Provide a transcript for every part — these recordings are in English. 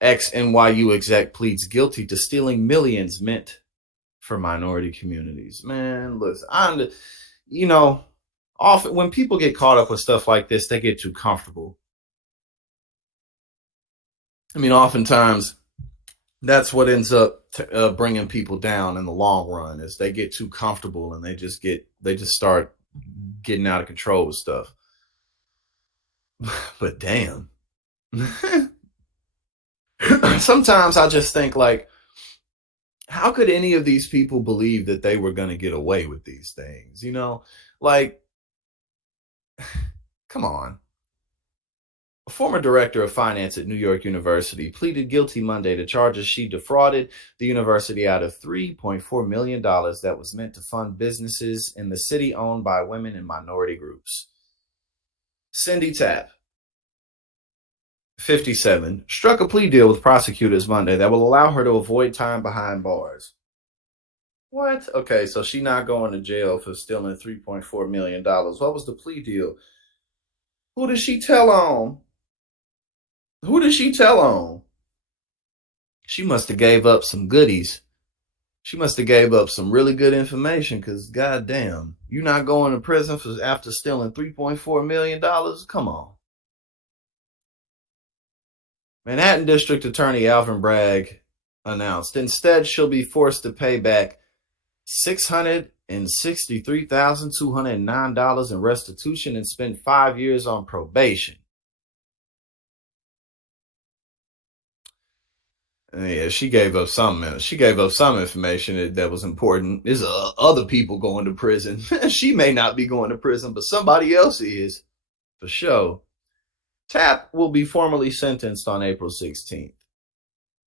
Ex-NYU exec pleads guilty to stealing millions meant for minority communities. Man, listen, you know, often when people get caught up with stuff like this, they get too comfortable. I mean, oftentimes that's what ends up bringing people down in the long run is they get too comfortable and they just start getting out of control with stuff. But damn. Sometimes I just think like, how could any of these people believe that they were going to get away with these things? Like, come on. A former director of finance at New York University pleaded guilty Monday to charges she defrauded the university out of $3.4 million that was meant to fund businesses in the city owned by women and minority groups. Cindy Tapp, 57, struck a plea deal with prosecutors Monday that will allow her to avoid time behind bars. What? Okay, so she's not going to jail for stealing $3.4 million. What was the plea deal? Who did she tell on? Who did she tell on? She must have gave up some goodies. She must have gave up some really good information because goddamn, you not going to prison for after stealing $3.4 million? Come on. Manhattan District Attorney Alvin Bragg announced instead she'll be forced to pay back $663,209 in restitution and spend 5 years on probation. Yeah, she gave up some. She gave up some information that was important. There's other people going to prison. She may not be going to prison, but somebody else is, for sure. Tapp will be formally sentenced on April 16th.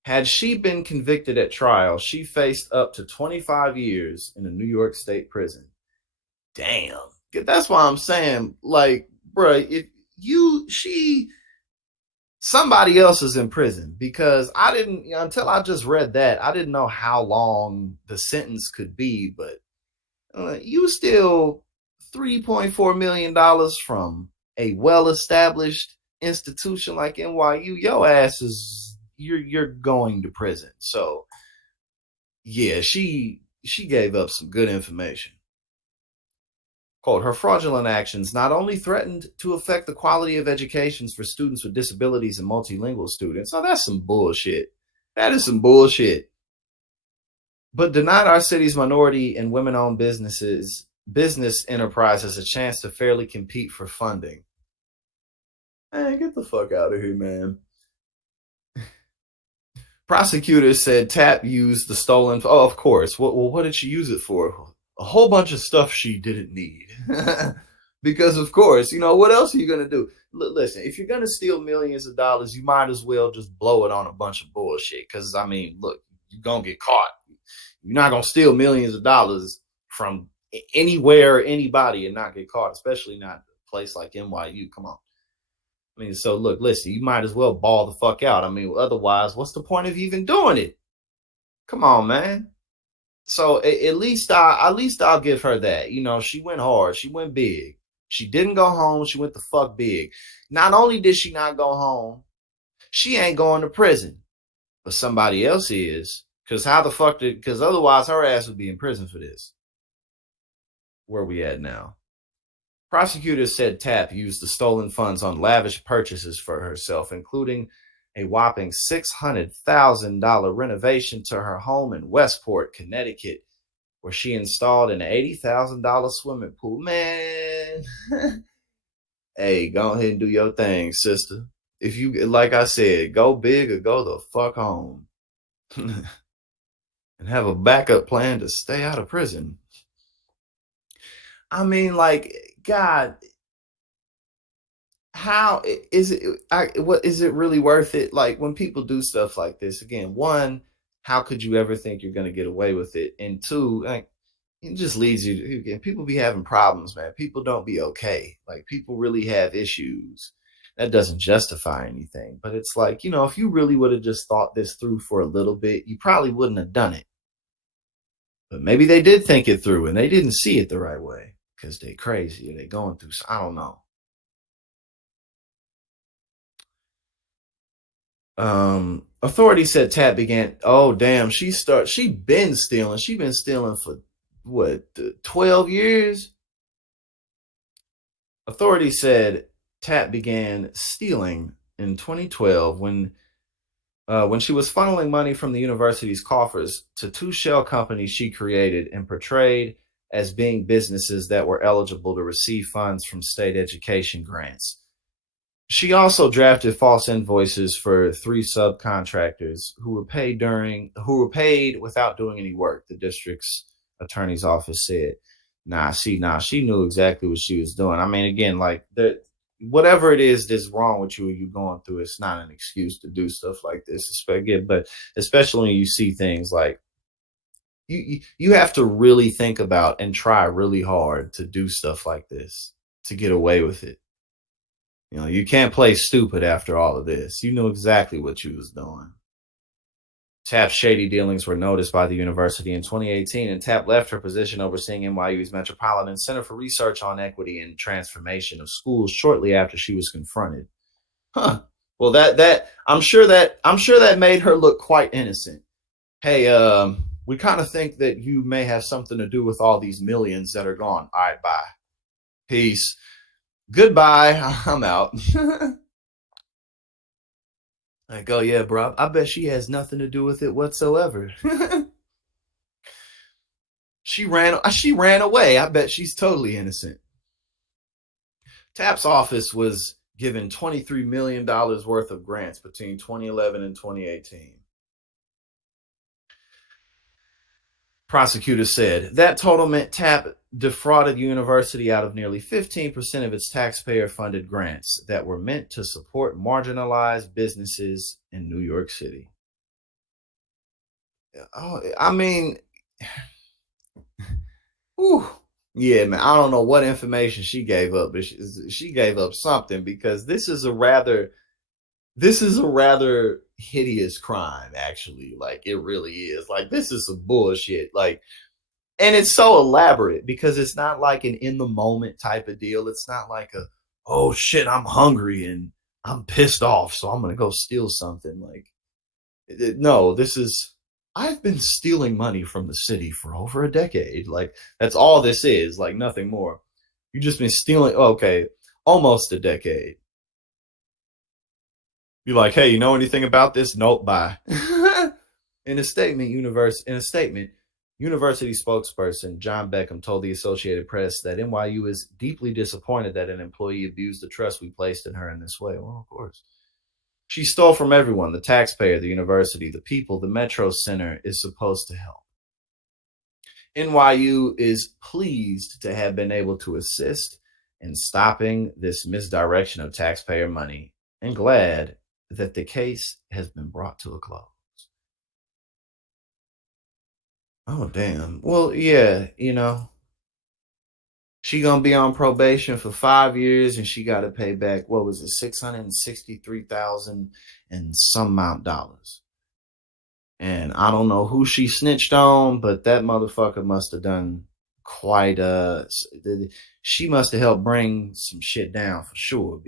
Had she been convicted at trial, she faced up to 25 years in a New York State prison. Damn. That's why I'm saying, like, bruh, if somebody else is in prison because until I just read that, I didn't know how long the sentence could be, but you steal $3.4 million from a well-established institution like NYU, your ass you're going to prison. So yeah, she gave up some good information. Quote, her fraudulent actions not only threatened to affect the quality of educations for students with disabilities and multilingual students. Oh, that's some bullshit. That is some bullshit. But denied our city's minority and women-owned business enterprises a chance to fairly compete for funding. Man, get the fuck out of here, man. Prosecutors said Tapp used the stolen. Oh, of course. Well, what did she use it for? A whole bunch of stuff she didn't need. Because, of course, what else are you going to do? Listen, if you're going to steal millions of dollars, you might as well just blow it on a bunch of bullshit. Because, I mean, look, you're going to get caught. You're not going to steal millions of dollars from anywhere or anybody and not get caught, especially not a place like NYU. Come on. I mean, so look, listen, you might as well ball the fuck out. I mean, otherwise, what's the point of even doing it? Come on, man. So at least I'll give her that. She went hard. She went big. She didn't go home. She went the fuck big. Not only did she not go home, she ain't going to prison. But somebody else is. Because because otherwise her ass would be in prison for this. Where we at now? Prosecutors said Tapp used the stolen funds on lavish purchases for herself, including a whopping $600,000 renovation to her home in Westport, Connecticut, where she installed an $80,000 swimming pool. Man, hey, go ahead and do your thing, sister. If you, like I said, go big or go the fuck home. And have a backup plan to stay out of prison. I mean, like, God, how is it? What is it really worth it? Like when people do stuff like this, again, one, how could you ever think you're going to get away with it? And two, like, it just leads you to, again, people be having problems, man. People don't be okay. Like people really have issues. That doesn't justify anything, but it's like, if you really would have just thought this through for a little bit, you probably wouldn't have done it. But maybe they did think it through and they didn't see it the right way because they crazy or they going through. I don't know. Authorities said Tat began. Oh damn, she been stealing. She been stealing for what 12 years. Authorities said Tat began stealing in 2012 when she was funneling money from the university's coffers to two shell companies she created and portrayed as being businesses that were eligible to receive funds from state education grants. She also drafted false invoices for three subcontractors who were paid without doing any work, the district's attorney's office said. She knew exactly what she was doing. I mean, again, like whatever it is that's wrong with you or you going through, it's not an excuse to do stuff like this. Again, but especially when you see things like you have to really think about and try really hard to do stuff like this to get away with it. You know, you can't play stupid after all of this. You knew exactly what you was doing. Tapp's shady dealings were noticed by the university in 2018, and Tapp left her position overseeing NYU's Metropolitan Center for Research on Equity and Transformation of Schools shortly after she was confronted. Huh. Well, I'm sure that made her look quite innocent. Hey, we kind of think that you may have something to do with all these millions that are gone. All right, bye. Peace. Goodbye. I'm out. Like, oh yeah, bro. I bet she has nothing to do with it whatsoever. She ran away. I bet she's totally innocent. Tapp's office was given $23 million worth of grants between 2011 and 2018. Prosecutors said that total meant Tapp defrauded the university out of nearly 15% of its taxpayer-funded grants that were meant to support marginalized businesses in New York City. Oh, I mean, whew, yeah, man. I don't know what information she gave up, but she gave up something because this is a rather hideous crime. Actually, like it really is. Like this is some bullshit. Like, and it's so elaborate because it's not like an in the moment type of deal. It's not like a, oh shit, I'm hungry and I'm pissed off, so I'm gonna go steal something. Like, no, this is. I've been stealing money from the city for over a decade. Like that's all this is. Like nothing more. You just been stealing. Okay, almost a decade. You're like, hey, you know anything about this? Nope, bye. In a statement, university spokesperson John Beckham told the Associated Press that NYU is deeply disappointed that an employee abused the trust we placed in her in this way. Well, of course. She stole from everyone, the taxpayer, the university, the people the Metro Center is supposed to help. NYU is pleased to have been able to assist in stopping this misdirection of taxpayer money and glad that the case has been brought to a close. Oh, damn. Well, yeah, she gonna be on probation for 5 years and she got to pay back, what was it, 663,000 and some amount dollars. And I don't know who she snitched on, but that motherfucker must have done quite she must have helped bring some shit down for sure.